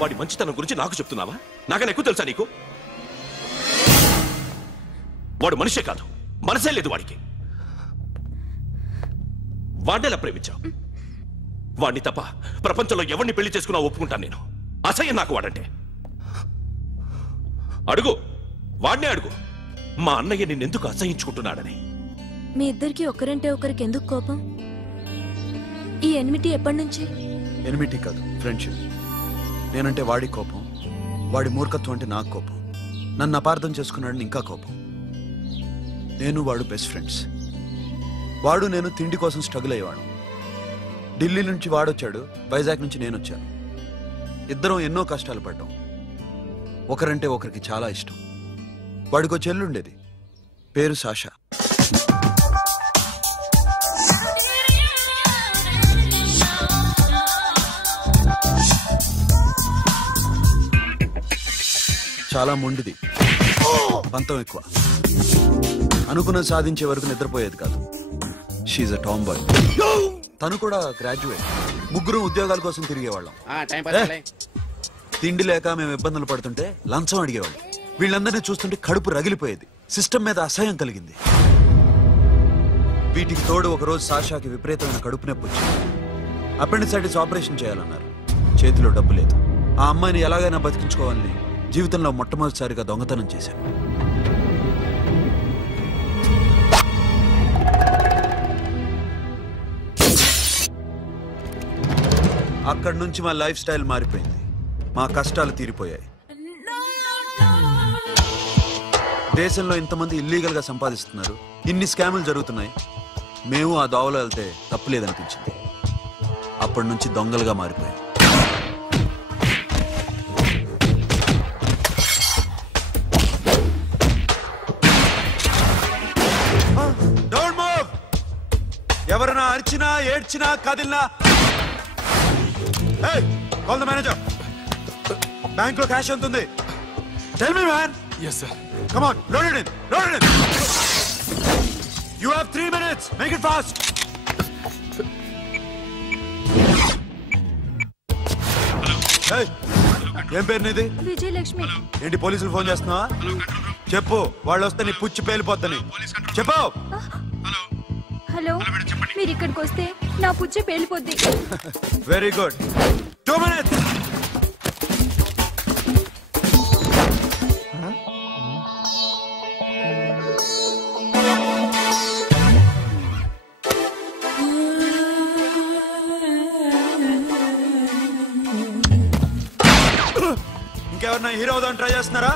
వాడి మంచితనం గురించి నాకు చెప్తున్నావా? నాకన్నా ఎక్కువ తెలుసా నీకు? వాడు మనిషే కాదు, మనసే లేదు వాడికి. వాడినేలా ప్రేమించావు? వాడిని తప్ప ప్రపంచంలో ఎవరిని పెళ్లి చేసుకున్నా ఒప్పుకుంటాను నేను. అసహ్యం నాకు వాడంటే. అడుగు, వాడినే అడుగు, మా అన్నయ్య నిన్నెందుకు అసహించుకుంటున్నాడని. మీ ఇద్దరికి ఒకరంటే ఒకరికి ఎందుకు కోపం? ఈ ఎనిమిటీ ఎప్పటి నుంచి? ఎనిమిటీ కాదు, ఫ్రెండ్షిప్. నేనంటే వాడి కోపం, వాడి మూర్ఖత్వం అంటే నాకు కోపం. నన్ను అపార్థం చేసుకున్నాడని ఇంకా కోపం. నేను వాడు బెస్ట్ ఫ్రెండ్స్. వాడు నేను తిండి కోసం స్ట్రగుల్ అయ్యేవాడు. ఢిల్లీ నుంచి వాడొచ్చాడు, వైజాగ్ నుంచి నేను వచ్చాను. ఇద్దరం ఎన్నో కష్టాలు పడ్డాం. ఒకరంటే ఒకరికి చాలా ఇష్టం. వాడికో చెల్లుండేది, పేరు సాషా. చాలా మొండిది, పంతం ఎక్కువ. అనుకున్నది సాధించే వరకు నిద్రపోయేది కాదు. She's a tomboy. తను కూడా గ్రాడ్యుయేట్. ముగ్గురు ఉద్యోగాల కోసం తిరిగేవాళ్ళం. తిండి లేక మేము ఇబ్బందులు పడుతుంటే లంచం అడిగేవాళ్ళం. వీళ్ళందరినీ చూస్తుంటే కడుపు రగిలిపోయేది. సిస్టమ్ మీద అసహ్యం కలిగింది. వీటికి తోడు ఒకరోజు సాషాకి విపరీతమైన కడుపు నొప్పి వచ్చింది. అపెండిసైటిస్ ఆపరేషన్ చేయాలన్నారు. చేతిలో డబ్బు లేదు. ఆ అమ్మాయిని ఎలాగైనా బతికించుకోవాలని జీవితంలో మొట్టమొదటిసారిగా దొంగతనం చేశాను. అక్కడి నుంచి మా లైఫ్ స్టైల్ మారిపోయింది. మా కష్టాలు తీరిపోయాయి. దేశంలో ఇంతమంది ఇల్లీగల్ గా సంపాదిస్తున్నారు, ఇన్ని స్కాములు జరుగుతున్నాయి. మేము ఆ దోవలో వెళ్తే తప్పులేదనిపించింది. అప్పటి నుంచి దొంగలుగా మారిపోయాయి. ఎవరైనా అరిచినా ఏడ్చినా కదిలినా కాల్ ద మేనేజర్. బ్యాంక్ లో క్యాష్ ఎంత ఉంది? Tell me man. yes sir. come on, load it in, load it in. you have 3 minutes, make it fast. hey, ఏం పేరు నీది? విజయలక్ష్మి. ఏంటి పోలీసులు ఫోన్ చేస్తున్నావా? చెప్పు, వాళ్ళు వస్తే నీ పుచ్చి పేలిపోద్దని చెప్పు. హలో, మీరు ఇక్కడికి వస్తే నా పుచ్చి పేలిపోద్ది. Very good. 2 minutes. ఇంకెవరన్నా హీరో అవుదామని ట్రై చేస్తున్నారా?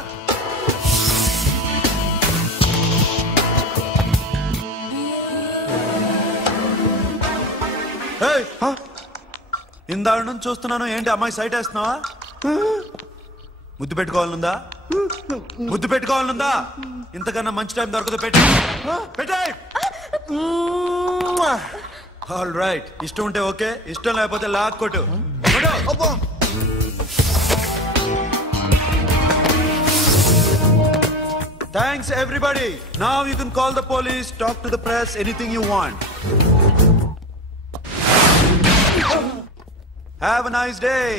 ఇందాక నుంచి చూస్తున్నాను, ఏంటి అమ్మాయి సైట్ వేస్తున్నావా? ముద్దు పెట్టుకోవాలనుందా? ముద్దు పెట్టుకోవాలనుందా? ఇంతకన్నా మంచి టైం దొరకదు. పెట్టే. ఆల్ రైట్, ఇష్టం ఉంటే ఓకే, ఇష్టం లేకపోతే లాక్కొట్టు. Thanks everybody. Now you can call the police, talk to the press, anything you want. Have a nice day.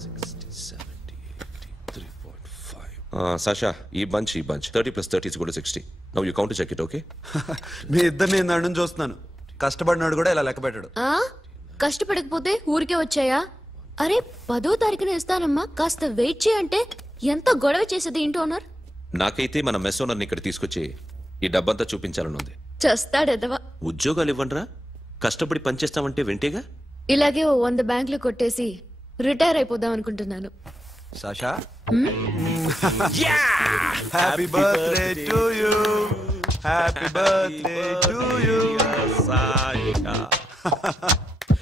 60, 70, 80, 3.5. Sasha, ఈ bunch 30 plus 30 is equal to 60. Now you count to check it, okay? మీ ఇద్దరిని నేను అన్నం చూస్తున్నాను. కష్టపడినాడు కూడా ఇలా లెక్క పెట్టాడు. కష్టపడకపోతే ఊరికే వచ్చాయా? అరే 10వ తారీఖున ఇస్తానమ్మా, కాస్త వెయిట్ చేయంటే ఎంత గొడవ చేసేది ఏంటి ఓనర్. నాకైతే మన మెస్ ఓనర్ని ఇక్కడ తీసుకొచ్చి ఈ డబ్బంతా చూపించాలని ఉంది. చేస్తాడెదవా. ఉద్యోగాలు ఇవ్వండిరా, కష్టపడి పనిచేస్తామంటే వింటేగా. ఇలాగే 100 బ్యాంకులు కొట్టేసి రిటైర్ అయిపోదాం అనుకుంటున్నాను. Sasha, happy birthday to you. Happy birthday to you Sasha.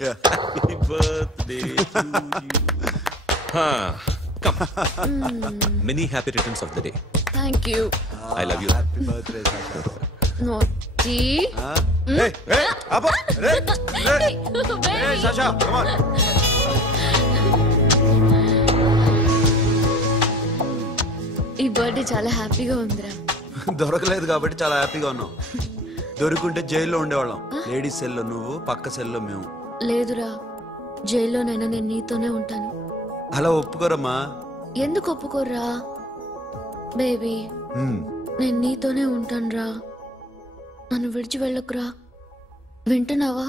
Happy birthday to you. Come. Many happy returns of the day. Thank you. I love you. Happy birthday, Sasha. Naughty. Hey, hey, Abba. Hey, Sasha, come on. ఈ birthday చాలా హ్యాపీగా ఉందిరా. దొరకలేదు కాబట్టి చాలా హ్యాపీగా ఉన్నాం. దొరుకుంటే జైల్లో ఉండేవాళ్ళం. లేడీస్ సెల్లో నువ్వు, పక్క సెల్లో మేము. లేదురా, జైల్లోనైనా నేను నీతోనే ఉంటాను. అలా ఒప్పుకోరమ్మా. ఎందుకు ఒప్పుకోర్రా బేబీ? నేను నీతోనే ఉంటానురా, నన్ను విడిచి వెళ్ళకురా. వింటున్నావా?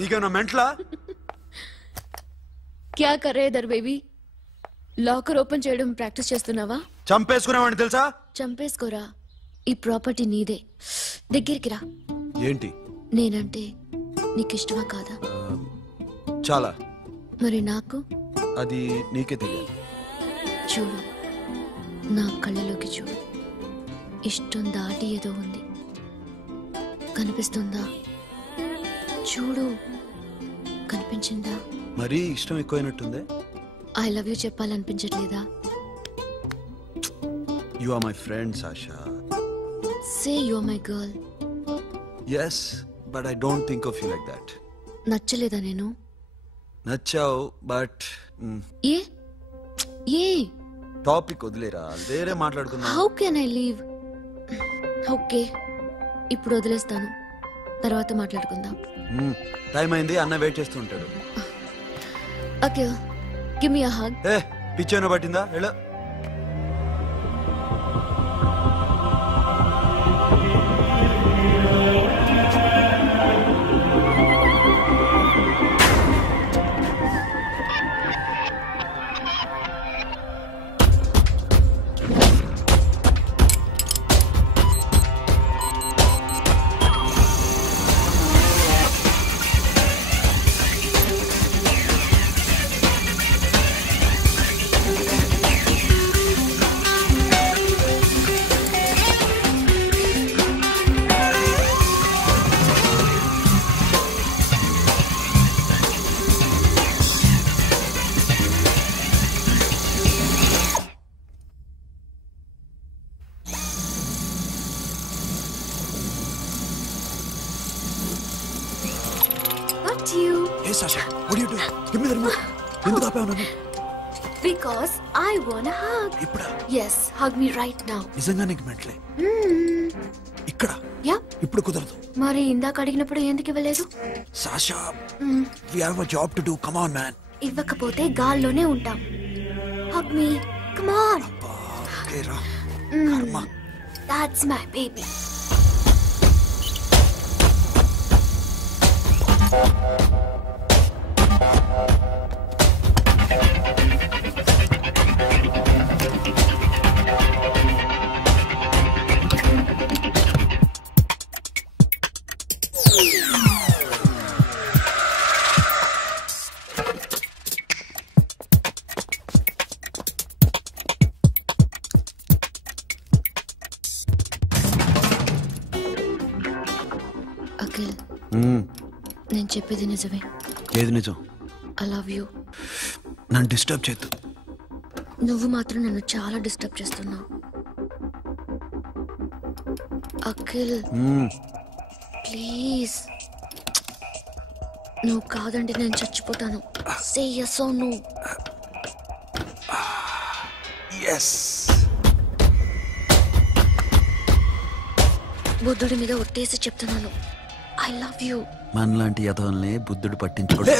నీకేనా మెంట్లా? క్యా కరే ఇధర్ బేబీ? లాకర్ ఓపెన్ చేయడం ప్రాక్టీస్ చేస్తున్నావా? చంపేసుకునేవాడిని తెలుసా? చంపేసుకోరా, ఈ ప్రాపర్టీ నీదే. దగ్గరికి రా. ఏంటి? నేనంటే నీకు ఇష్టమా కాదా? చాలా. మరి నాకు అది నీకే తెలియాలి. చూడు, నా కళ్ళలోకి చూడు. ఇష్టం దాటి ఏదో ఉంది, కనిపిస్తుందా? చూడు, కనిపించిందా? మరీ ఇష్టం ఎక్కువైనట్టుందే. ఐ లవ్ యూ చెప్పాలనిపించట్లేదా? You are my friend Sasha. Say you are my girl. Yes, but I don't think of you like that. నచ్చలేదా నేను? నచ్చావు, బట్ ఏ ఏ టాపిక్ వదిలేరా, వేరే మాట్లాడుకుందాం. How can I leave? Okay, ఇప్పుడు వదిలేస్తాను, తర్వాత మాట్లాడుకుందాం. టైం అయింది, అన్న వెయిట్ చేస్తూ ఉంటాడు. Okay, give me a hug. ఏ పిచ్చేనా పట్టిందా? Hello. Hey Sasha, what are you doing? Give me the remote. ఎందుకు ఆపావు నన్ను? Because I want a hug. ఇప్పుడా? Yes, hug me right now. నిజంగా నీకు మెంటలే? ఇక్కడ? Yeah. ఇప్పుడు కుదరదు. మరి ఇందాక అడిగినప్పుడు ఎందుకు ఇవ్వలేదు? Sasha, we have a job to do. Come on, man. ఇవ్వకపోతే గాల్లోనే ఉంటాం. Hug me. Come on. Okay, రా. కర్మ. That's my baby. అఖిల్, నేను చెప్పేది నిజమే. ఏది నిజం? I love you. నన్ను డిస్టర్బ్ చేయొద్దు. నువ్వు మాత్రం నన్ను చాలా డిస్టర్బ్ చేస్తున్నావు. అఖిల్ ప్లీజ్, నువ్వు కాదంటే నేను చచ్చిపోతాను. సే yes or no. yes. బుద్ధుడి మీద ఒట్టేసి చెప్తున్నాను, ఐ లవ్ యూ. మనలాంటి యథోల్ని బుద్ధుడు పట్టించుకోడు.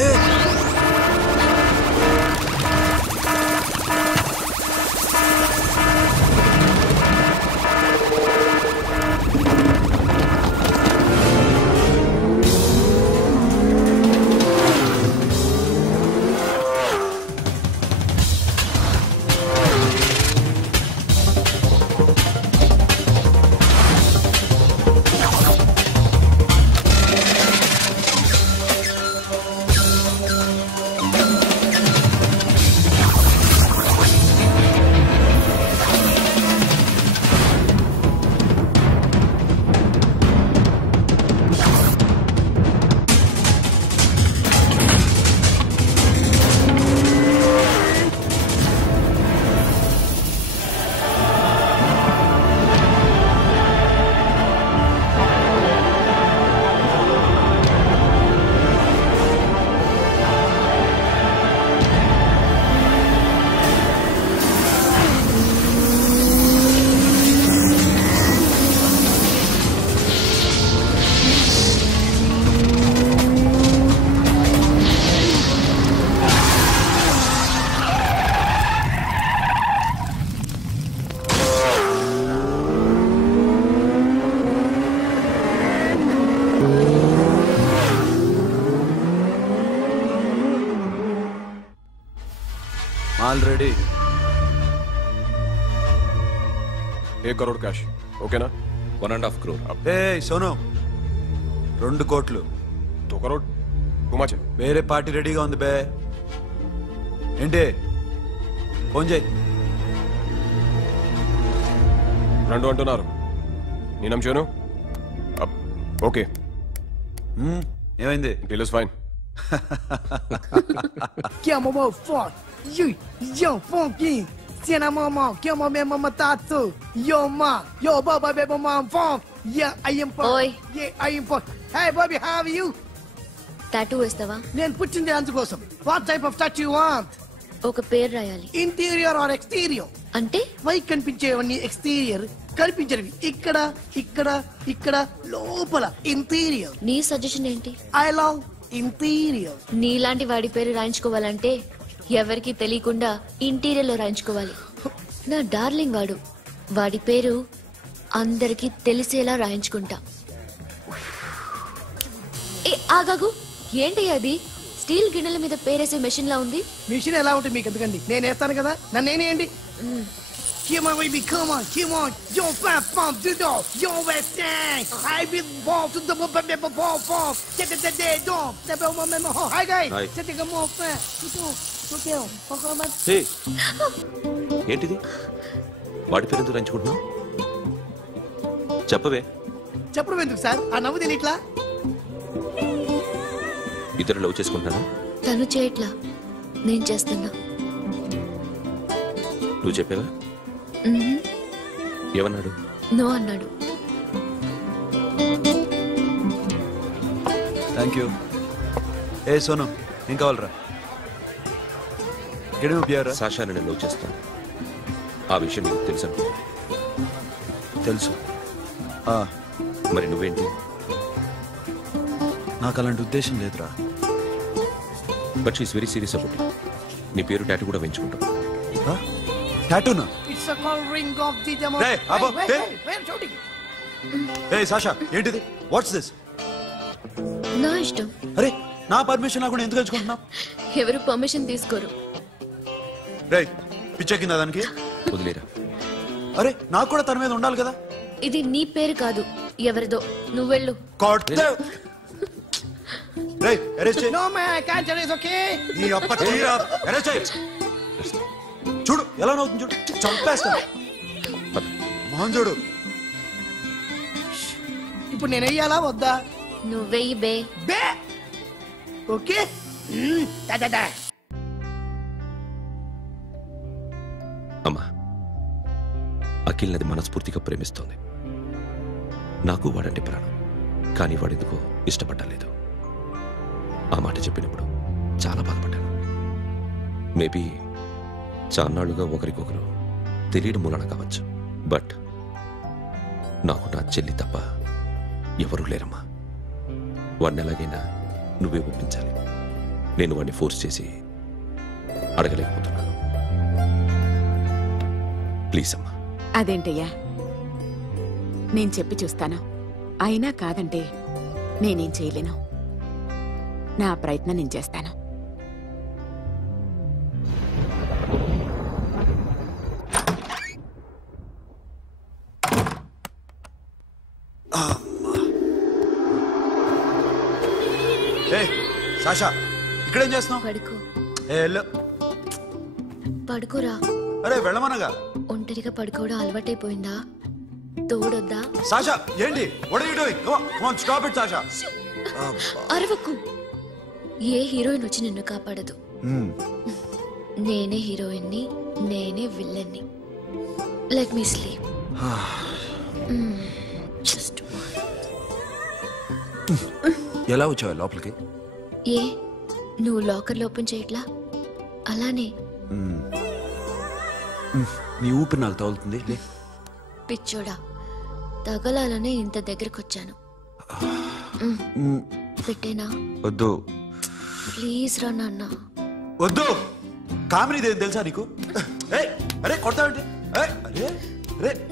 Already 1 crore cash. ఓకేనా? 1.5 crore. ఏ సోను, 2 కోట్లు. 2 crore టూ మచ్. వేరే పార్టీ రెడీగా ఉంది బే. ఏంటి ఫోన్ చేయి. రెండు అంటున్నారు. నేనేం చేయను? ఓకే, ఏమైంది? Deal is fine. Que é uma foto. Yo, funky. Cena mama, que é uma mama tatu. Yo, ma. Yo, baba, baby, mom, funk. Yeah, I am funk. Oi. Yeah, I am funk. Hey, Bobby, how are you? Tattoo వేస్తావా? నేను పుట్టింది అందుకోసం. What type of tattoo you want? ఒక పేరు రాయాలి. Interior or exterior? అంటే పైకి కనిపించేవన్నీ exterior, కనిపించేవి ఇక్కడ ఇక్కడ ఇక్కడ లోపల ఇంటీరియర్. నీ సజెషన్ ఏంటి? I love interior. నీలాంటి వాడి పేరు రాయించుకోవాలంటే ఎవరికి తెలియకుండా ఇంటీరియర్ లో రాయించుకోవాలి. నా డార్లింగ్ వాడు, వాడి పేరు అందరికి తెలిసేలా రాయించుకుంటా. ఏ ఆగాగు, ఏంటి అది? స్టీల్ గిన్నెల మీద పేరేసే మెషిన్ లా ఉంది. మిషన్ ఎలా ఉంటుంది మీకు ఎందుకండి? నేను వేస్తాను కదా, నన్ను నేనేయండి. Come on, baby, come on, come on. Yo, fat pump, do do. Yo, West End. I will ball to the ball, ball. Get the day, don't. Never remember. Hi, guys. Hi. Set the more fat. Okay, Hey, ఏంటిది? వాడి పేరు ఎందుకు రంచుకుంటున్నావు? చెప్పవే. చెప్పడం ఎందుకు sir? ఆ నవ్వు తిని ఇట్లా ఇద్దరు లవ్ చేసుకుంటానా? తను చేయట్లా, నేను చేస్తున్నా. నువ్వు చెప్పావా? ఏమన్నాడు? నో అన్నాడు. Thank you. ఏ సోను, ఏం కావాలరా? గడిమి బియారా? సాషాని నేను లవ్ చేస్తాను. ఆ విషయం నీకు తెలుసు అనుకో. తెలుసు. మరి నువ్వేంటి? నాకు అలాంటి ఉద్దేశం లేదురా. But she's very serious about. నీ పేరు టాటూ కూడా వేయించుకుంటాం. టాటూనా? It's a call ring of the demo. Hey, Abba, hey. Wait, shooting. A Sasha, ఏంటిది? What's this? నా ఇష్టం. అరే, నా పర్మిషన్ లేకుండా ఎందుకు ఎంచుకుంటున్నావు? ఎవరు పర్మిషన్ తీసుకోరు. రే, పిచ్చెక్కిందా దానికి? వదిలేరా. అరే, నాకు కూడా తన మీద ఉండాలి కదా. ఇది నీ పేరు కాదు, ఎవరిదో. నువ్వెళ్ళు. No, man, I can't tell you, it's okay? చూడు ఎలా నవ్వుతుంది, చూడు, చంపేస్తా. మోహన్ చూడు. ఇప్పుడు నేను వెయ్యాలా వద్దా? నువ్వెయ్యి బే. బే ఓకే. అమ్మా, అఖిల్ నది మనస్ఫూర్తిగా ప్రేమిస్తోంది. నాకు వాడంటే ప్రాణం, కానీ వాడెందుకో ఇష్టపడలేదు. ఆ మాట చెప్పినప్పుడు చాలా బాధపడ్డాను. మేబీ చాన్నాళ్లుగా ఒకరికొకరు తెలియడం మూలన కావచ్చు. బట్ నాకు నా చెల్లి తప్ప ఎవరూ లేరమ్మా. వాడిని ఎలాగైనా నువ్వే ఒప్పించాలి. నేను వాడిని ఫోర్స్ చేసి అడగలేకపోతున్నాను. ప్లీజ్ అమ్మా. అదేంటయ్యా, నేను చెప్పి చూస్తాను. అయినా కాదంటే నేనేం చేయలేను. నా ప్రయత్నం నేను చేస్తాను. సాషా, ఇక్కడేం చేస్తున్నావు? పడుకో. పడుకోరా. అరే వెళ్ళమనగా. ఒంటరిగా పడుకోవడం అలవాటైపోయిందా? తోడొద్దా? సాషా, ఏంటి? What are you doing? Come on, come on, stop it, Sasha. అరవకు. ఏ హీరోయిన్ వచ్చి నిన్ను కాపాడదు. నేనే హీరోయిన్ని, నేనే విల్లన్ని. Let me sleep. జస్ట్ ఎలా వచ్చావు లోపలికి? ఏ, నువ్వు లాకర్లో ఓపెన్ చేయట్లా? అలానే. నీ ఊపిరి నాకు తగులుతుంది. పిచ్చోడా, తగలాలనే ఇంత దగ్గరకొచ్చాను. పెట్టేనా? వద్దు ప్లీజ్ రా నాన్న. వద్దు. కామెడీదేం తెలుసా నీకు? అరే కొడతావేంటి?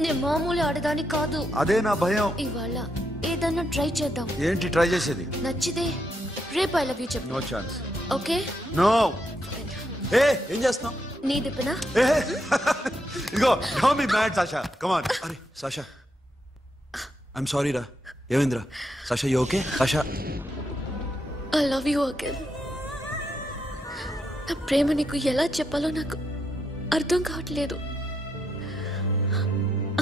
నేను మామూలు ఆడదాని కాదు. అదే నా భయం. ఇవాళ ఏదన్నా ట్రై చేద్దాం. ఏంటి ట్రై చేసేది? నచ్చితే రేపు ఐ లవ్ యూ చెప్పు. No chance. ఓకే? నో. ఏం చేస్తున్నావు? నీ దిప్పనా? ఇదిగో, don't be mad Sasha. Come on. అరే సాషా, ఐఎమ్ సారీ రా. ఏమైందిరా? Sasha, you okay? Sasha, I love you again. నా ప్రేమ నీకు ఎలా చెప్పాలో నాకు అర్థం కావట్లేదు.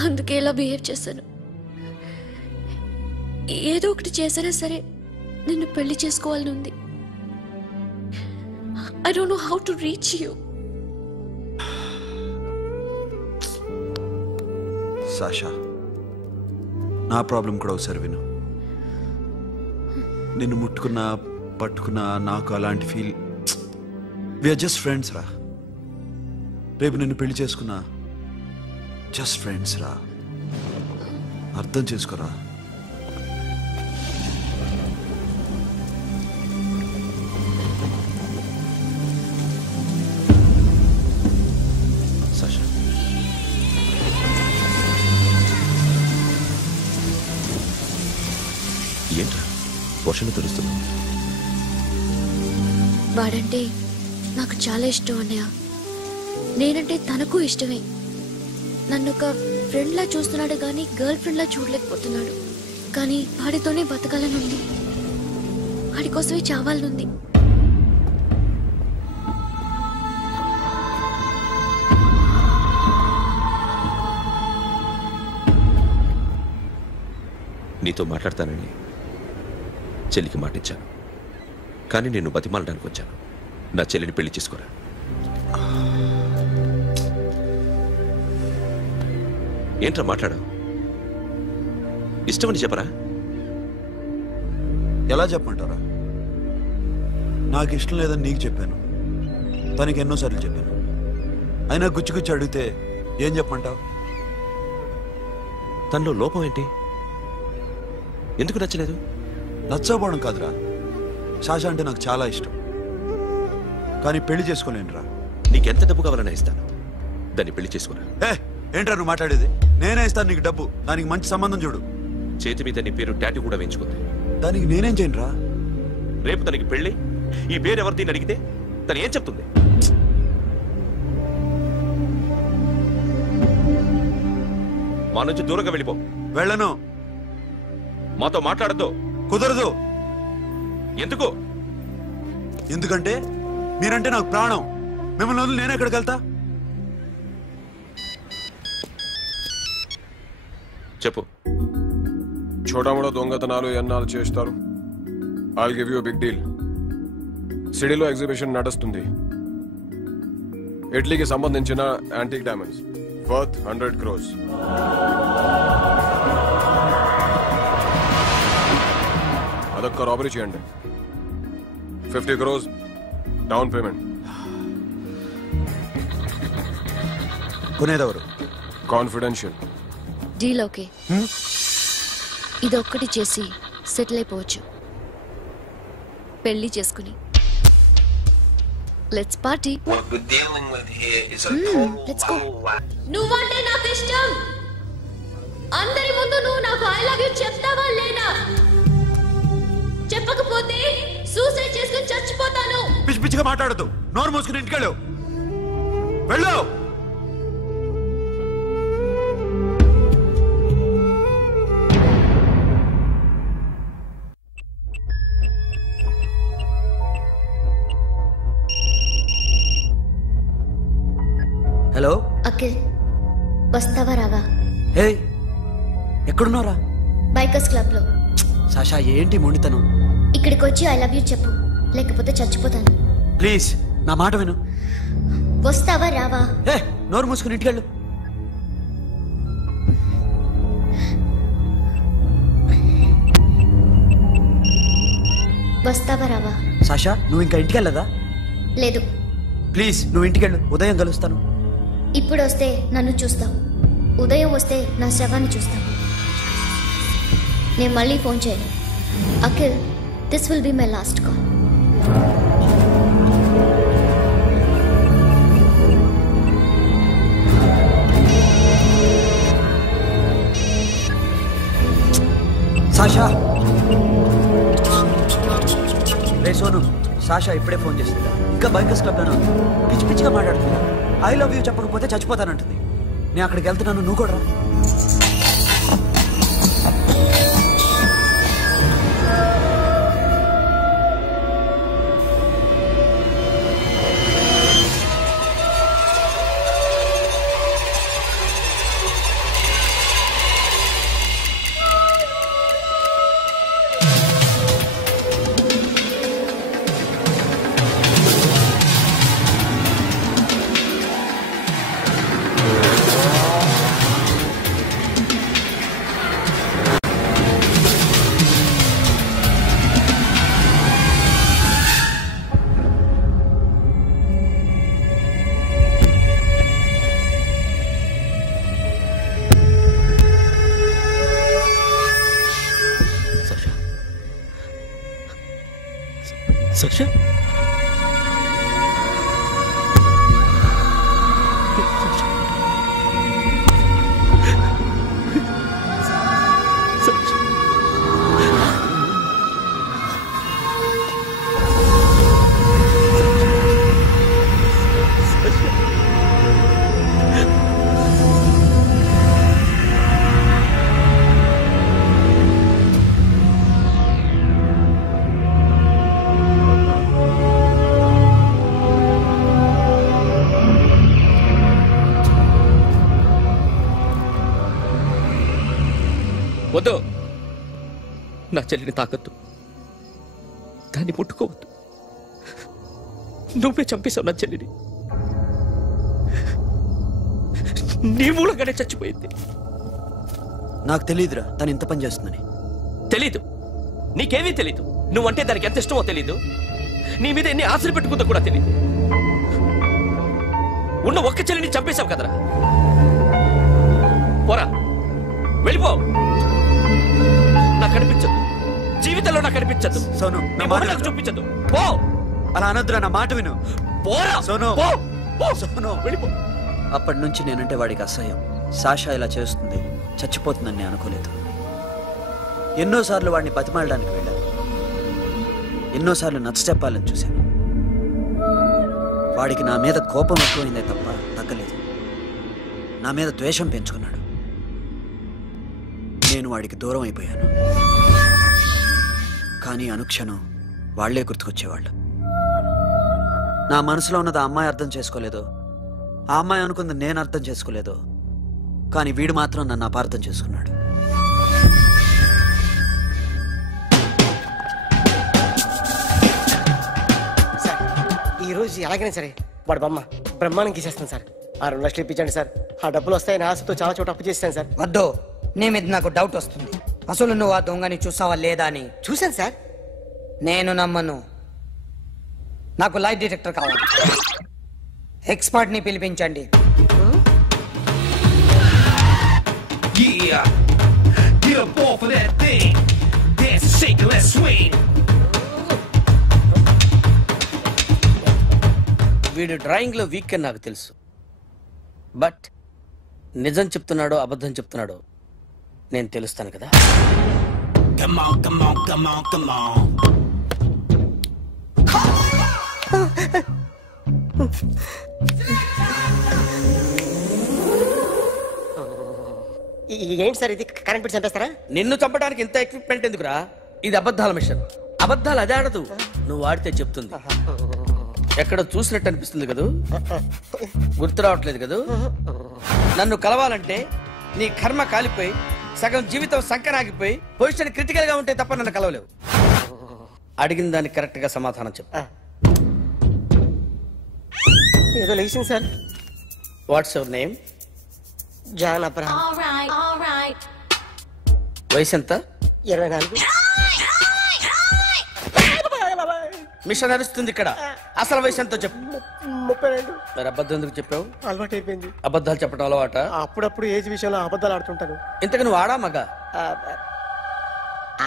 అందుకే ఇలా బిహేవ్ చేశాను. ఏదో ఒకటి చేసినా సరే నిన్ను పెళ్లి చేసుకోవాలని ఉంది. I don't know how to reach you. Sasha, నా ప్రాబ్లం కూడా ఒకసారి విను. నిన్ను ముట్టుకున్నా పట్టుకున్నా నాకు అలాంటి ఫీల్. వీఆర్ జస్ట్ ఫ్రెండ్స్ రా. రేపు నిన్ను పెళ్లి చేసుకున్నా జస్ట్ ఫ్రెండ్స్ రా. అర్థం చేసుకోరా. సాషా, ఏంట్రా వర్షంలో తెలుస్తున్నావు? వాడంటే నాకు చాలా ఇష్టం అన్నయ్య. నేనంటే తనకు ఇష్టమే. నన్ను ఒక ఫ్రెండ్లా చూస్తున్నాడు కానీ గర్ల్ ఫ్రెండ్లా చూడలేకపోతున్నాడు. కానీ వాడితోనే బతకాలని ఉంది. వాడి కోసమే చావాలనుంది. నీతో మాట్లాడతానని చెల్లికి మాటిచ్చాను, కానీ నేను బతిమాలడానికి వచ్చాను. నా చెల్లిని పెళ్లి చేసుకోరా. ఏంట్రా మాట్లాడావు? ఇష్టమని చెప్పరా? ఎలా చెప్పమంటారా? నాకు ఇష్టం లేదని నీకు చెప్పాను, తనకి ఎన్నోసార్లు చెప్పాను. అయినా గుచ్చి అడిగితే ఏం చెప్పమంటావు? తనలో లోపం ఏంటి? ఎందుకు నచ్చలేదు? నచ్చకపోవడం కాదురా, సాషా అంటే నాకు చాలా ఇష్టం, కానీ పెళ్లి చేసుకోలేనురా. నీకెంత డబ్బు కావాలన్నా ఇస్తాను, దాన్ని పెళ్లి చేసుకురా. ఏంట్రా నువ్వు మాట్లాడేది? నేనే ఇస్తాను నీకు డబ్బు, దానికి మంచి సంబంధం చూడు. చేతి మీద నీ పేరు టాటూ కూడా వేయించుకుంది. దానికి నేనేం చేయనురా? రేపు తనకి పెళ్లి, ఈ పేరు ఎవరిని అడిగితే తను ఏం చెప్తుంది? మా నుంచి దూరంగా వెళ్ళిపో. వెళ్ళను. మాతో మాట్లాడద్దు. కుదరదు. ఎందుకు? ఎందుకంటే మీరంటే నాకు ప్రాణం. మిమ్మల్ని వదిలి నేను ఎక్కడికి వెళ్తా? చెప్పు. చోటామోడా దొంగతనాలు ఎన్నాళ్ళు చేస్తారు? I'll give you big deal. సిటీలో ఎగ్జిబిషన్ నడుస్తుంది. ఇటలీకి సంబంధించిన యాంటిక్ డైమండ్స్ వర్త్ 100 crores. అదొక్క రాబరీ చేయండి. 50 crores డౌన్ పేమెంట్. కొనేదెవరు? కాన్ఫిడెన్షియల్. Deal okay. ఇదొక్కటి చేసి సెటిల్ అయిపోవచ్చు. పెళ్లి చేసుకుని లెట్స్ పార్టీ. Let's go. నువ్వంటే నాకు ఇష్టం. అందరి ముందు నువ్వు నాకు ఐ లవ్ యు చెప్తావా లేదా? చెప్పకపోతే సూసైడ్ చేసుకుని చచ్చిపోతాను. పిచ్చి పిచ్చిగా మాట్లాడదు. నోరు మూసుకుని ఇంటికెళ్ళు. వెళ్ళు. హలో అఖిల్, వస్తావా రావా? హే, ఎక్కడున్నారా? బైకర్స్ క్లబ్ లో. సాషా, ఏంటి మొండితనం? ఇక్కడికి వచ్చి ఐ లవ్ యూ చెప్పు, లేకపోతే చచ్చిపోతాను. ప్లీజ్ నా మాట విను. వస్తావా రావా? హే, నోరు మూసుకుని ఇంటికెళ్ళు. వస్తావా రావా? సాషా, నువ్వు ఇంకా ఇంటికెళ్ళదా? లేదు. ప్లీజ్ నువ్వు ఇంటికెళ్ళు. ఉదయం కలుస్తాను. ఇప్పుడు వస్తే నన్ను చూస్తావు, ఉదయం వస్తే నా శవాన్ని చూస్తావు. నేను మళ్ళీ ఫోన్ చేయను. Akhil, this will be my last call. Sasha, ray Sonu, Sasha ఇప్పుడే ఫోన్ చేసింది. ఇంకా బైకర్స్ క్లబ్ లోనే ఉంది. పిచ్చి పిచ్చిగా మాట్లాడుతుంది. ఐ లవ్ యూ చెప్పకపోతే చచ్చిపోతానంటుంది. నేను అక్కడికి వెళ్తున్నాను, నువ్వు కూడా రా. చెల్లిని తాకద్దు, దాన్ని ముట్టుకోవద్దు. నువ్వే చంపేశావు నా చెల్లిని. నీ మూలంగానే చచ్చిపోయింది. నాకు తెలియదురా తను ఇంత పని చేస్తుందని. తెలీదు, నీకేమీ తెలీదు. నువ్వంటే దానికి ఎంత ఇష్టమో తెలీదు, నీ మీద ఎన్ని ఆశలు పెట్టుకుందో కూడా తెలీదు. ఉన్న ఒక్క చెల్లిని చంపేశావు కదరా. పోరా, వెళ్ళిపో. నాకు కనిపించదు, జీవితంలో నాకు కనిపించదు. సోను, నీ మొహం నాకు చూపించదు. పో. అలా అనొద్దురా, నా మాట విను. పోరా సోను, పో. పో. సోను, వెళ్ళిపో. అప్పటి నుంచి నేనంటే వాడికి అసహ్యం. సాషా ఇలా చేస్తుంది, చచ్చిపోతుందని నేను అనుకోలేదు. ఎన్నోసార్లు వాడిని బతిమాలడానికి వెళ్ళాను, ఎన్నోసార్లు నచ్చ చెప్పాలని చూశాను. వాడికి నా మీద కోపం ఎక్కువైందే తప్ప తగ్గలేదు. నా మీద ద్వేషం పెంచుకున్నాడు. నేను వాడికి దూరం అయిపోయాను. కానీ అనుక్షణం వాళ్లే గుర్తుకొచ్చేవాళ్ళు. నా మనసులో ఉన్నది ఆ అమ్మాయి అర్థం చేసుకోలేదు, ఆ అమ్మాయి అనుకుంది నేను అర్థం చేసుకోలేదు. కానీ వీడు మాత్రం నన్ను అపార్థం చేసుకున్నాడు. సార్ ఈరోజు ఎలాగైనా సరే వాడు బొమ్మ బ్రహ్మాండం గీసేస్తాను సార్. 6 లక్షలు ఇప్పించండి సార్. ఆ డబ్బులు వస్తాయని ఆశతో చాలా చోట అప్పు చేస్తాను సార్. వద్దు, నీ మీద నాకు డౌట్ వస్తుంది. అసలు నువ్వు ఆ దొంగని చూసావా లేదా అని. చూశాను సార్. నేను నమ్మను. నాకు లైట్ డిటెక్టర్ కావాలి. ఎక్స్పర్ట్ ని పిలిపించండి. Yeah, get up off of that thing. Dance, shake, and let's swing. వీడు డ్రాయింగ్ లో వీక్ అని నాకు తెలుసు. బట్ నిజం చెప్తున్నాడో అబద్ధం చెప్తున్నాడో నేను తెలుస్తాను కదా. Come on, come on, come on, come on. ఏంటి సార్ ఇది? కరెంట్ పెట్టి చంపేస్తారా? నిన్ను చంపడానికి ఇంత ఎక్విప్మెంట్ ఎందుకురా? ఇది అబద్ధాల మిషన్. అబద్ధాలు అదే ఆడదు, నువ్వు వాడితే చెప్తుంది. ఎక్కడ చూసినట్టు అనిపిస్తుంది కదూ, గుర్తు రావట్లేదు కదూ. నన్ను కలవాలంటే నీ కర్మ కాలిపోయి సగం జీవితం సంకనాగిపోయి పొజిషన్ క్రిటికల్ గా ఉంటే తప్ప నన్ను కలవలేవు. అడిగిన దానికి కరెక్ట్ గా సమాధానం చెప్పు. ఏదో లేచింది sir. What's your name? John Abraham. వయసు ఎంత? 24. మిషన్ నడుస్తుంది ఇక్కడ. అసలు వయసు ఎంతో చెప్పు. 32. మరి అబద్ధం ఎందుకు చెప్పావు? అలవాటు అయిపోయింది. అబద్ధాలు చెప్పడం అలవాట? అప్పుడప్పుడు ఏజ్ విషయంలో అబద్ధాలు ఆడుతుంటాను. ఇంతకు నువ్వు ఆడా మగ?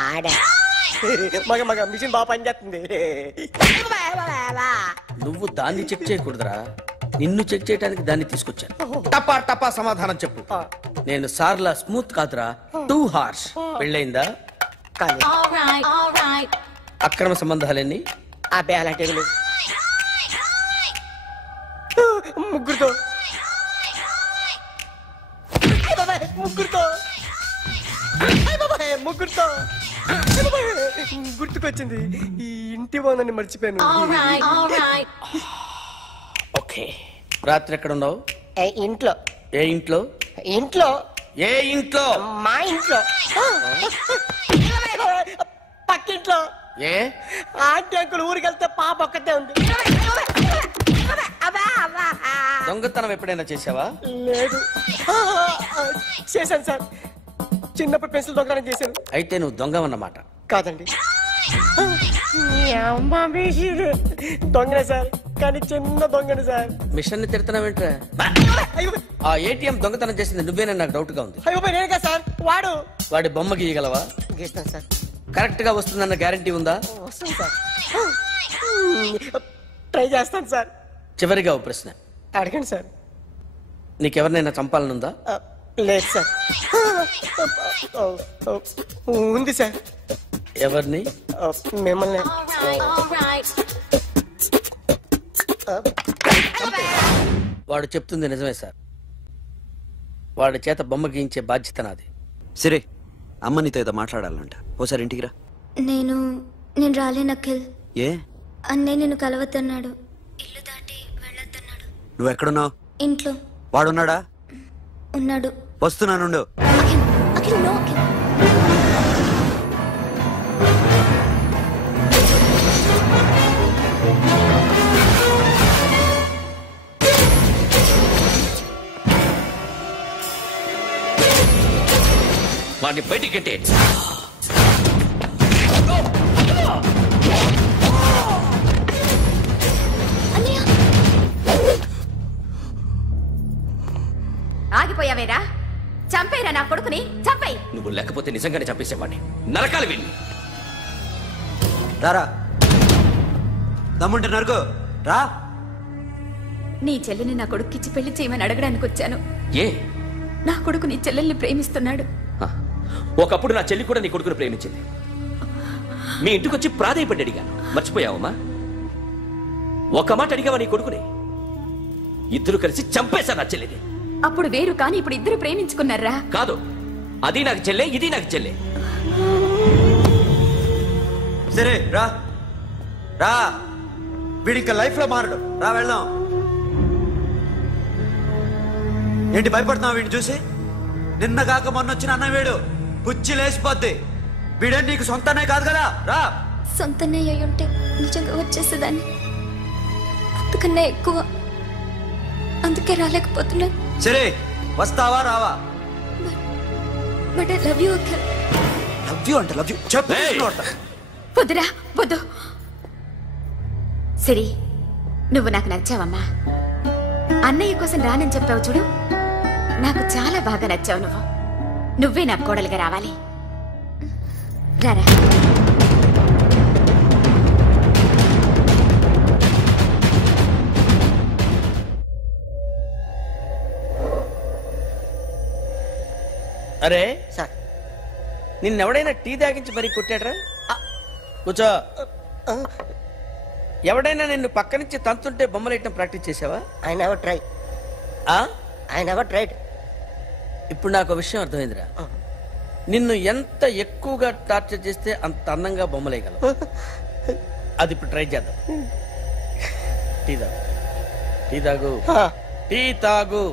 ఆడా. మగ మగ మిషన్ బాగా పనిచేస్తుంది. నువ్వు దాన్ని చెక్ చేయకూడదురా, నిన్ను చెక్ చేయడానికి దాన్ని తీసుకొచ్చాను. టపా టపా సమాధానం చెప్పు. నేను సార్లా స్మూత్ కాదురా, టూ హార్ష్. పెళ్ళయిందా? అక్రమ సంబంధాలన్నీ? అబ్బే అలాంటివి లేవు. ముగ్గురుతో గుర్తుకొచ్చింది. ఈ ఇంటి బాగుందని మర్చిపోయాను. ఓకే. రాత్రి ఎక్కడ ఉన్నావు? ఇంట్లో. ఏ ఇంట్లో? ఇంట్లో. ఏ ఇంట్లో? మా ఇంట్లో. పక్కింట్లో. ఏ ఆంటీ అంకుల్ ఊరికి వెళ్తే పాప ఒక్కతే ఉంది. దొంగతనం ఎప్పుడైనా చేసావా? లేదు. చేశాను సార్, చిన్నప్పుడు పెన్సిల్ దొంగతనం చేశాను. అయితే నువ్వు దొంగవన్నమాట. కాదండి, దొంగనే సార్, కానీ చిన్న దొంగని సార్. మిషన్ ని తిడుతున్నావేంట్రా? ఆ ఏటీఎం దొంగతనం చేసింది నువ్వేనని నాకు డౌట్ గా ఉంది. అయ్యో నేను కదా సార్, వాడు. వాడి బొమ్మ గీయగలవా? గీస్తాను సార్. కరెక్ట్ గా వస్తుందన్న గ్యారంటీ ఉందా? వస్తుంది సార్, ట్రై చేస్తాను సార్. చివరిగా ఓ ప్రశ్న అడగండి సార్. నీకెవరినైనా చంపాలనుందా? లేదు సార్. ఉంది సార్. ఎవరిని? మిమ్మల్ని. వాడు చెప్తుంది నిజమే సార్. వాడి చేత బొమ్మ గీయించే బాధ్యత నాది. సరే, అమ్మ నీతో ఏదో మాట్లాడాలంట. ఓసారి ఇంటికి రా. నేను రాలేను అఖిల్. ఏ? అన్నయ్య నిన్ను కలవద్దన్నాడు, ఇల్లు దాటి వెళ్ళొద్దన్నాడు. నువ్వు ఎక్కడున్నావు? ఇంట్లో. వాడున్నాడా? ఉన్నాడు. వస్తున్నానుండు. అఖిల్, అఖిల్, నో అఖిల్. వాడిని బయటికి గెట్టే. ఆగిపోయావేరా? చంపేరా నా కొడుకుని, చంపేయి. నువ్వు లేకపోతే నిజంగానే చంపేసేవాడిని. నరకాలి వీడిని. రారా, దమ్ముంటే నరుకు రా. నీ చెల్లిని నా కొడుక్కిచ్చి పెళ్లి చేయమని అడగడానికి వచ్చాను. ఏ? నా కొడుకు నీ చెల్లెల్ని ప్రేమిస్తున్నాడు. ఒకప్పుడు నా చెల్లి కూడా నీ కొడుకుని ప్రేమించింది. మీ ఇంటికి వచ్చి ప్రాధాయపడి అడిగాను. మర్చిపోయావమ్మా? ఒక మాట అడిగావా నీ కొడుకుని? ఇద్దరు కలిసి చంపేశారు నా చెల్లిని. అప్పుడు వేరు, కానీ ఇప్పుడు ఇద్దరు ప్రేమించుకున్నారా? కాదు, అది నాకు చెల్లె, ఇది నాకు చెల్లె. సరే రా రా, వీడి ఇంకా లైఫ్ లో మారడు. రా వెళ్దాం. ఏంటి భయపడుతున్నావు వీడిని చూసి? నిన్న కాక మొన్న వచ్చిన అన్న వీడు పుచ్చి లేచిపోద్ది. వీడే నీకు సొంతనే కాదు కదా. రా. సొంతనే అయి ఉంటే నిజంగా వచ్చేసేదాన్ని. అంతకన్నా ఎక్కువ, అందుకే రాలేకపోతున్నా. సరే, వస్తావా రావా? But I love you uncle. Love you అంటే లవ్ యూ చెప్పు. వద్దురా, వద్దు. సరే, నువ్వు నాకు నచ్చావమ్మా. అన్నయ్య కోసం రానని చెప్పావు చూడు, నాకు చాలా బాగా నచ్చావు. నువ్వే నా కోడలిగా రావాలి. రారా. అరే సార్, నిన్నెవడైనా టీ తాగించి మరీ కొట్టాడ్రా? కూర్చో. ఎవడైనా నిన్ను పక్క నుంచి తంతుంటే బొమ్మలేయటం ప్రాక్టీస్ చేసావా? I never try. I never tried. ఇప్పుడు నాకు విషయం అర్థమైందిరా. నిన్ను ఎంత ఎక్కువగా టార్చర్ చేస్తే అంత అందంగా బొమ్మలేయగలవు. అది ఇప్పుడు ట్రై చేద్దాం. టీ తాగు, టీ తాగు, టీ తాగు.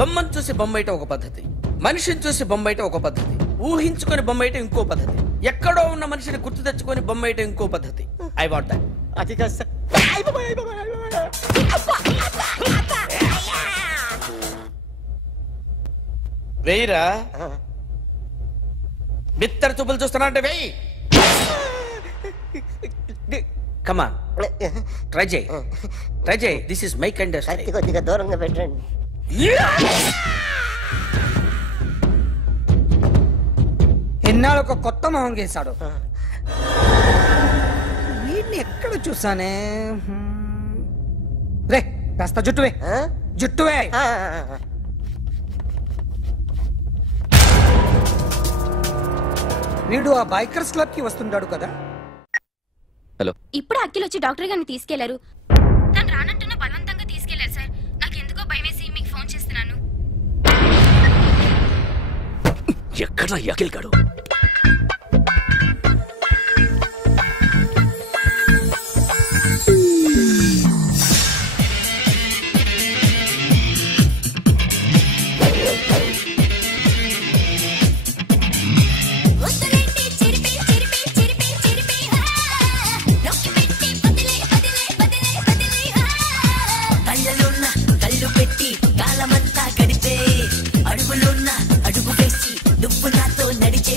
బొమ్మను చూసి బొమ్మయటం ఒక పద్ధతి, మనిషిని చూసి బొమ్మయటం ఒక పద్ధతి, ఊహించుకొని బొమ్మయటం ఇంకో పద్ధతి, ఎక్కడో ఉన్న మనిషిని గుర్తు తెచ్చుకొని బొమ్మయటం ఇంకో పద్ధతి. I want that. అది కాదు సార్. వెయ్యిరా. బిత్తర చూపులు చూస్తున్నా అంటే వెయ్యి. కమాన్, ట్రై చేయి, ట్రై చేయి. This is my kind of style. కొద్దిగా దూరంగా పెట్టండి. ఎన్నాళ్ళు ఒక కొత్త మొహం గీశాడు. వీడిని ఎక్కడ చూసానే? రే, కాస్త జుట్టువే, జుట్టువే. వీడు ఆ బైకర్స్ క్లబ్ కి వస్తుంటాడు కదా. హలో, ఇప్పుడు అఖిల్ వచ్చి డాక్టర్ గారిని తీసుకెళ్లారు. తను రానంటున్న బలవంతంగా తీసుకెళ్లారు సార్. నాకు ఎందుకో భయమేసి మీకు ఫోన్ చేస్తున్నాను. ఎక్కడ అఖిల్ గాడు? అడుగులున్న అడుగు వేసి నువ్వు నాతో నడిచే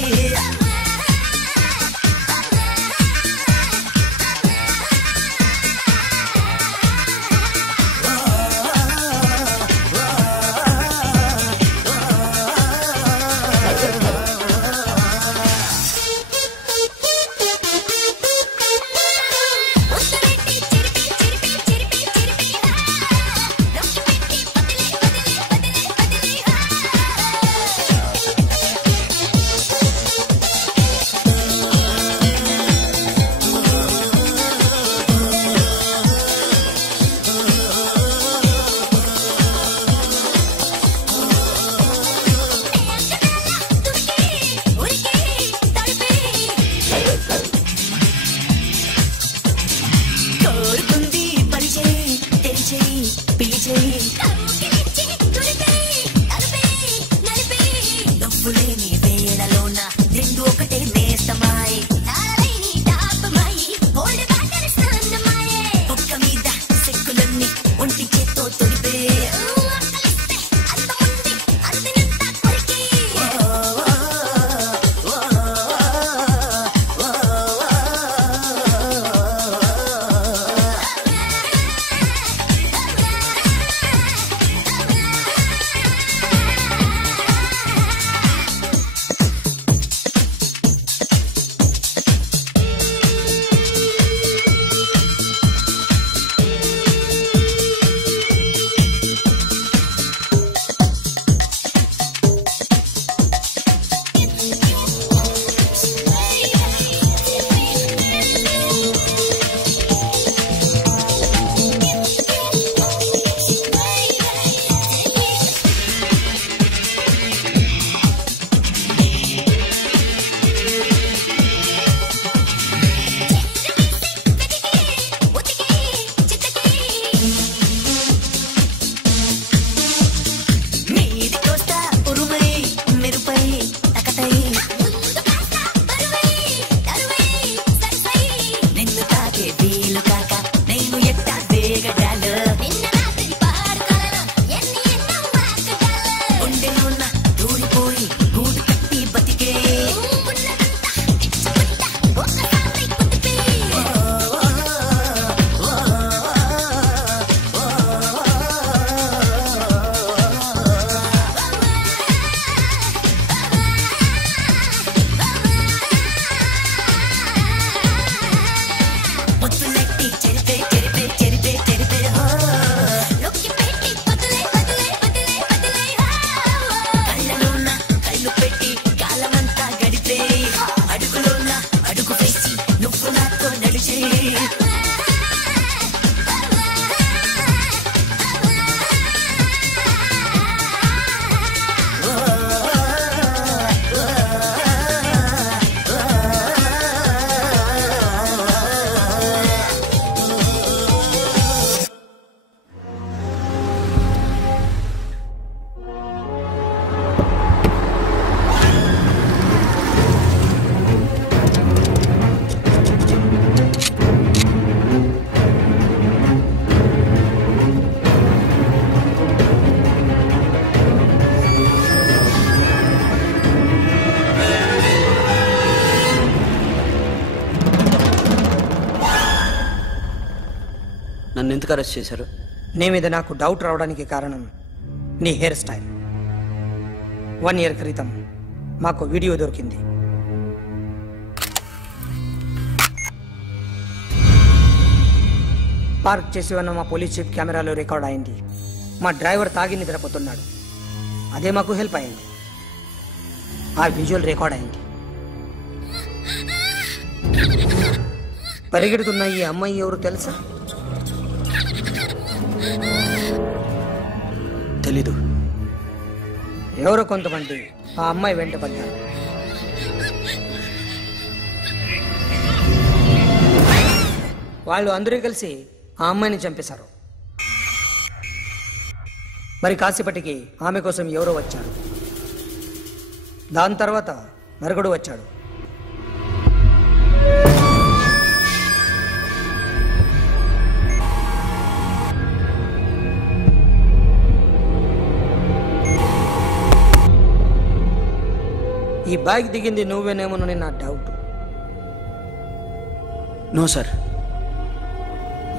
నన్ను ఎందుకు అరెస్ట్ చేశారు? నీ మీద నాకు డౌట్ రావడానికి కారణం నీ హెయిర్ స్టైల్. 1 year క్రితం మాకు వీడియో దొరికింది. పార్క్ చేసి ఉన్న మా పోలీస్ జీప్ కెమెరాలో రికార్డ్ అయింది. మా డ్రైవర్ తాగి నిద్రపోతున్నాడు. అదే మాకు హెల్ప్ అయింది. ఆ విజువల్ రికార్డ్ అయింది. పరిగెడుతున్న ఈ అమ్మాయి ఎవరు తెలుసా? తెలీదు. ఎవరో కొంతమంది ఆ అమ్మాయి వెంట పడ్డారు. వాళ్ళు అందరూ కలిసి ఆ అమ్మాయిని చంపేశారు. మరి కాసేపటికి ఆమె కోసం ఎవరో వచ్చారు. దాని తర్వాత మరొకడు వచ్చాడు. ఈ బ్యాగ్ దిగింది నువ్వేనేమోనని నా డౌట్. No sir.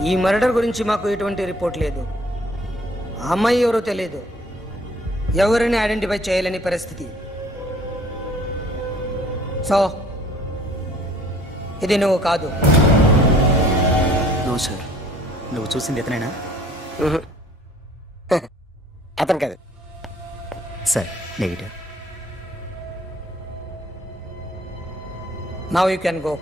ఈ మర్డర్ గురించి మాకు ఎటువంటి రిపోర్ట్ లేదు. ఆ అమ్మాయి ఎవరో తెలియదు. ఎవరిని ఐడెంటిఫై చేయలేని పరిస్థితి. సో ఇది నువ్వు కాదు. No sir. నువ్వు చూసింది ఎతనైనా? అతను కాదు sir. Negative. Now you can go.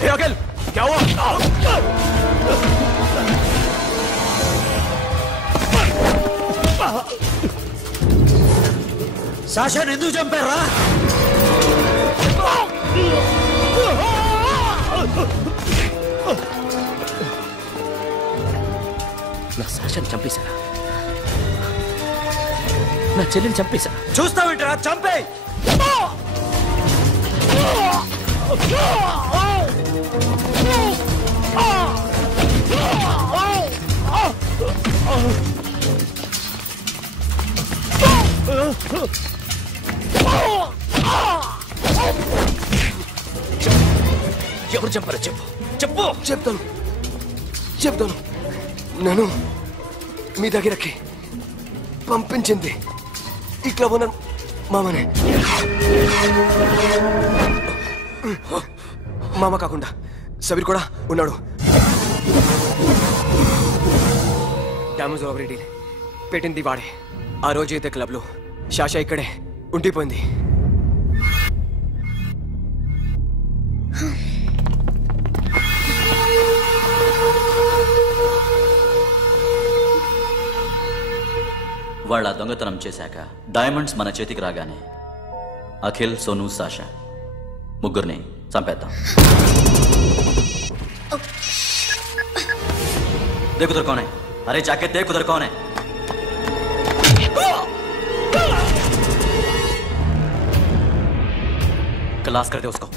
Hey, Akhil, क्या हुआ? సాషాని ఎందుకు చంపారా? నా సాషాని చంపేశారా? నా చెల్లిని చంపేశా. చూస్తావేంట్రా? చంపే. ఎవరు చంపారో చెప్పు. చెప్పు. చెప్తాను. నేను మీ దగ్గరకి పంపించింది ఇట్లా ఉన్న మామనే. మామ కాకుండా సబీర్ కూడా ఉన్నాడు. డ్యామేజ్ ఓవర్ డీల్ పెట్టింది వాడే. ఆ రోజు అయితే క్లబ్లో శాషా ఇక్కడే ఉండిపోయింది. వాళ్ళ దొంగతనం చేశాక డైమండ్స్ మన చేతికి రాగానే అఖిల్, సోను, సాషా ముగ్గురిని చంపేద్దాం. देख उधर कौन है? अरे जाके देख उधर कौन है? क्लास कर दे उसको.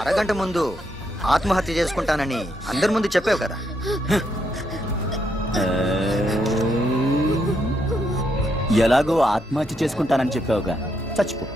అరగంట ముందు ఆత్మహత్య చేసుకుంటానని అందరి ముందు చెప్పావు కదా. ఎలాగో ఆత్మహత్య చేసుకుంటానని చెప్పావుగా. చచ్చిపో.